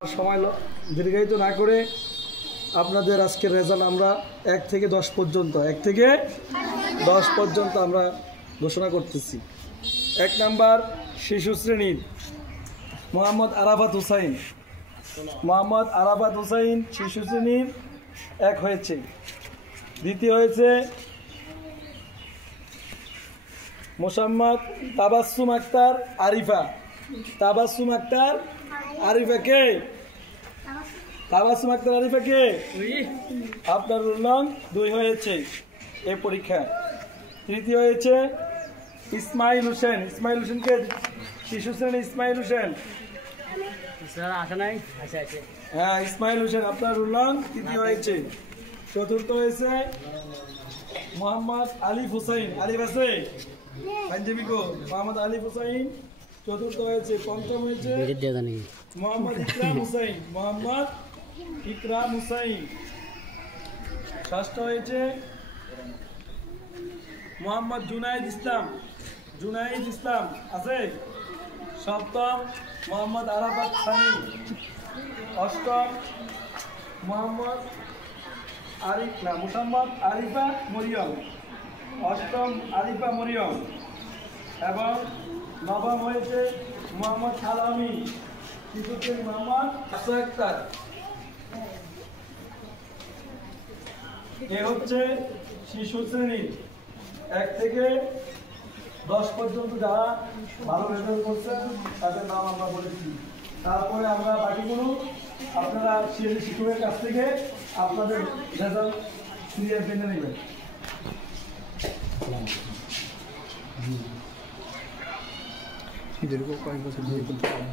সময় দীর্ঘায়িত না করে আপনাদের আজকের রেজাল্ট আমরা 1 থেকে 10 পর্যন্ত আমরা ঘোষণা করতেছি। 1 নাম্বার শিশু শ্রেণীর মোহাম্মদ আরাফাত হুসাইন শিশু শ্রেণীর 1 হয়েছে। দ্বিতীয় হয়েছে মোসাম্মদ তাবাসসুম আক্তার আরিফা কে আপনার রুলং 2 হয়েছে এই পরীক্ষা। তৃতীয় হয়েছে ইসমাইল হোসেন কে শিশু শ্রেণী ইসমাইল হোসেন হ্যাঁ ইসমাইল হোসেন আপনার রুলং 3 হয়েছে। চতুর্থ হয়েছে মোহাম্মদ আলিফ আছে পাঞ্জাবি কো মোহাম্মদ আলিফ হুসাইন চতুর্থ হয়েছে। পঞ্চম হয়েছে মোহাম্মদ ইকরাম হুসাইন। ষষ্ঠ হয়েছে মোহাম্মদ জুনাইদ ইসলাম আছে। সপ্তম মোহাম্মদ আরাফাত সানি। অষ্টম মোহাম্মদ আরিফা মরিয়ম এবং নবম হয়েছে মোহাম্মদ সালামি শিশুকে মোহাম্মদ আক্তার। এ হচ্ছে শিশু শ্রেণী 1 থেকে 10 পর্যন্ত যারা ভালো রেজাল্ট করছেন তাদের নাম আমরা বলেছি। তারপরে আমরা বাকিগুলো আপনারা শিক্ষকের কাছ থেকে আপনাদের রেজাল্ট সিরিয়াল জেনে নেবেন। দীর্ঘ কয়েক বছর ধরে করতে পারেন।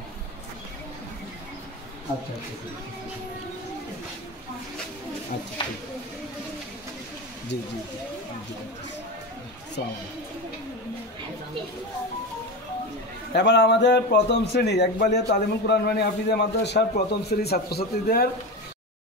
আচ্ছা জি এবার আমাদের প্রথম শ্রেণীর একবালিয়া তালিমুল কুরআন হাফিজা মাদ্রাসার প্রথম শ্রেণীর ছাত্রছাত্রীদের